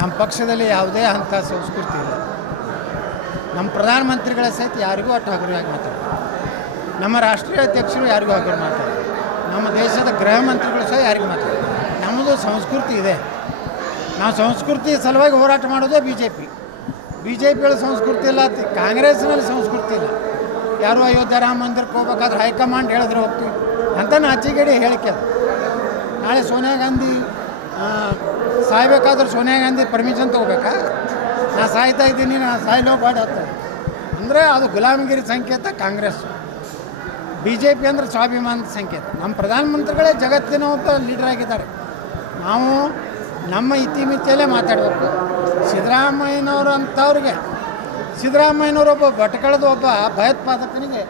ನಮ್ಮ ಪಕ್ಷದಲ್ಲಿ ಯಾವುದೇ ಅಂಥ ಸಂಸ್ಕೃತಿ ಇಲ್ಲ. ನಮ್ಮ ಪ್ರಧಾನಮಂತ್ರಿಗಳ ಸಹಿತ ಯಾರಿಗೂ ಅಷ್ಟು ಹಗುರವಾಗಿ ಮಾತಾಡೋದು, ನಮ್ಮ ರಾಷ್ಟ್ರೀಯ ಅಧ್ಯಕ್ಷರು ಯಾರಿಗೂ ಹಗುರ ಮಾತಾಡೋದು, ನಮ್ಮ ದೇಶದ ಗೃಹ ಮಂತ್ರಿಗಳು ಸಹ ಯಾರಿಗೂ ಮಾತಾಡೋದು. ನಮ್ಮದು ಸಂಸ್ಕೃತಿ ಇದೆ. ನಾವು ಸಂಸ್ಕೃತಿ ಸಲುವಾಗಿ ಹೋರಾಟ ಮಾಡೋದೇ ಬಿ ಜೆ ಪಿಗಳ ಸಂಸ್ಕೃತಿ ಇಲ್ಲ, ಕಾಂಗ್ರೆಸ್ನಲ್ಲಿ ಸಂಸ್ಕೃತಿ ಇಲ್ಲ. ಯಾರು ಅಯೋಧ್ಯೆ ರಾಮ ಮಂದಿರಕ್ಕೆ ಹೋಗ್ಬೇಕಾದ್ರೆ ಹೈಕಮಾಂಡ್ ಹೇಳಿದ್ರೆ ಹೋಗ್ತೀವಿ ಅಂತ ನಾಚಿಗೇಡಿ ಹೇಳಿಕೆ ಅದು. ನಾಳೆ ಸೋನಿಯಾ ಗಾಂಧಿ ಸಾಯ್ಬೇಕಾದ್ರೆ ಸೋನಿಯಾ ಗಾಂಧಿ ಪರ್ಮಿಷನ್ ತೊಗೋಬೇಕಾ? ನಾ ಸಾಯ್ತಾ ಇದ್ದೀನಿ, ನಾ ಸಾಯ್ಲೋ ಬಾಡಿ ಹತ್ತಾರೆ ಅಂದರೆ ಅದು ಗುಲಾಮಗಿರಿ ಸಂಕೇತ. ಕಾಂಗ್ರೆಸ್ ಬಿ ಜೆ ಪಿ ಅಂದರೆ ಸ್ವಾಭಿಮಾನದ ಸಂಕೇತ. ನಮ್ಮ ಪ್ರಧಾನಮಂತ್ರಿಗಳೇ ಜಗತ್ತಿನ ಒಬ್ಬ ಲೀಡರ್ ಆಗಿದ್ದಾರೆ. ನಾವು ನಮ್ಮ ಇತಿಮಿತಿಯಲ್ಲೇ ಮಾತಾಡಬೇಕು. ಸಿದ್ದರಾಮಯ್ಯನವರು ಅಂಥವ್ರಿಗೆ, ಸಿದ್ದರಾಮಯ್ಯನವರೊಬ್ಬ ಭಟ್ಕಳದ ಒಬ್ಬ ಭಯೋತ್ಪಾದಕನಿಗೆ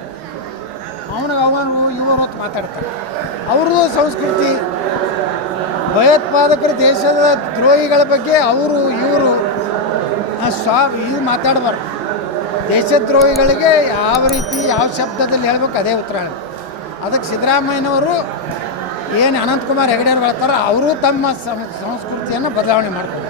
ಅವನಿಗೆ ಅವನು ಇವರು ಹೊತ್ತು ಮಾತಾಡ್ತಾರೆ. ಅವ್ರದ್ದು ಸಂಸ್ಕೃತಿ ಭಯೋತ್ಪಾದಕರು, ದೇಶದ ದ್ರೋಹಿಗಳ ಬಗ್ಗೆ ಅವರು ಇವರು ಇದು ಮಾತಾಡಬಾರ್ದು. ದೇಶದ್ರೋಹಿಗಳಿಗೆ ಯಾವ ರೀತಿ ಯಾವ ಶಬ್ದದಲ್ಲಿ ಹೇಳ್ಬೇಕು ಅದೇ ಉತ್ತರ ಹೇಳಬೇಕು. ಅದಕ್ಕೆ ಸಿದ್ದರಾಮಯ್ಯನವರು ಏನು ಅನಂತಕುಮಾರ್ ಹೆಗಡೆ ಹೇಳ್ತಾರೆ, ಅವರು ತಮ್ಮ ಸಂಸ್ಕೃತಿಯನ್ನು ಬದಲಾವಣೆ ಮಾಡ್ತಾರೆ.